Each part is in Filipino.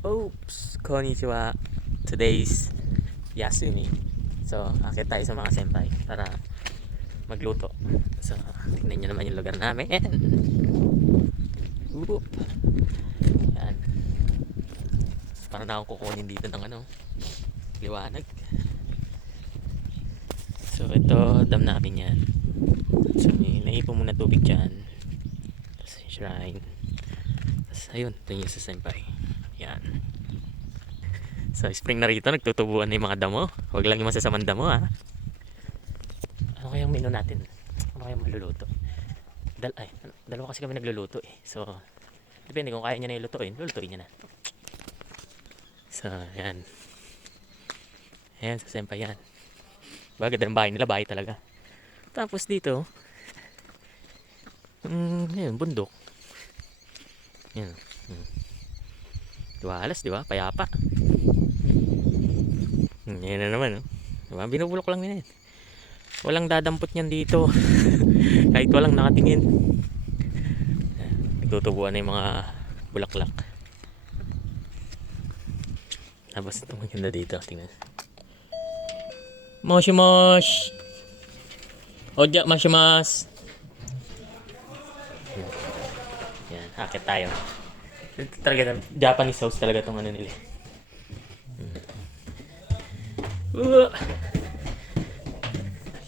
Oops, konnichiwa. Today's Yasumi. So, akit tayo sa mga senpai para magluto. So, tingnan nyo naman yung lugar namin. Oop. Yan. Para na akong kukunin dito ng liwanag. So, ito, dam namin yan. So, may naipon muna tubig dyan. Tapos, shrine. Tapos, ayun, ito yung sa senpai. Yan. So, spring na rito, nagtutubuan na yung mga damo. Huwag lang yung masasamang damo, ha. Ano kayang menu natin? Ano kayang maluluto? Dalawa kasi kami nagluluto, eh. So, depende kung kaya niya na ilutuin, lulutuin niya na. So, yan. Ayan, sa senpai yan. Bagay ng bahay nila, bahay talaga. Tapos dito, ayun, bundok. Yan. Duwalas, di ba? Payapa. Yan na naman, oh. Diba? Binubulok lang yan. Walang dadampot niyan dito. Kahit walang nakatingin. Nagtutubuan na yung mga bulaklak. Tapos ito maganda dito. Tingnan. Moshi. Oja, mashimas. Yan, hakit tayo. Ito talaga, Japanese house talaga itong nila.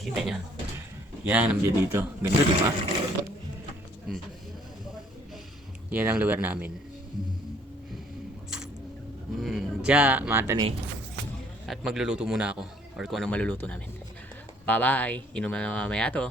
Kita niya. Yan ang view dito. Ganda, di ba? Yan ang lugar namin. Mata ni. At magluluto muna ako. Or kung anong maluluto namin. Bye-bye. Inuman na mamaya to.